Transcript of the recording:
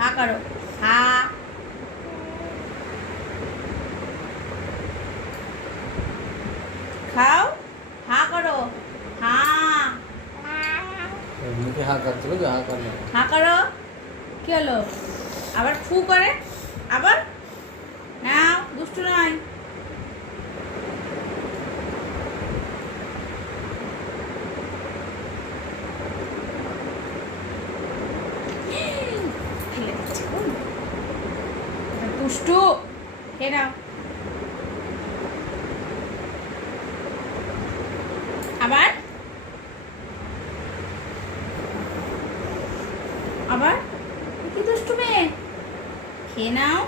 হা করো, হা। খাও, হা করো, হা। মুখে হা করতে হবে, হা করলে হা করো। কি হলো? আবার ফু করে, আবার নাও, দুষ্টু নয়। ফেলে দিচ্ছে গো। দুষ্টু, খেয়ে নাও। আবার আবার কি দুষ্টু মেয়ে, খেয়ে নাও।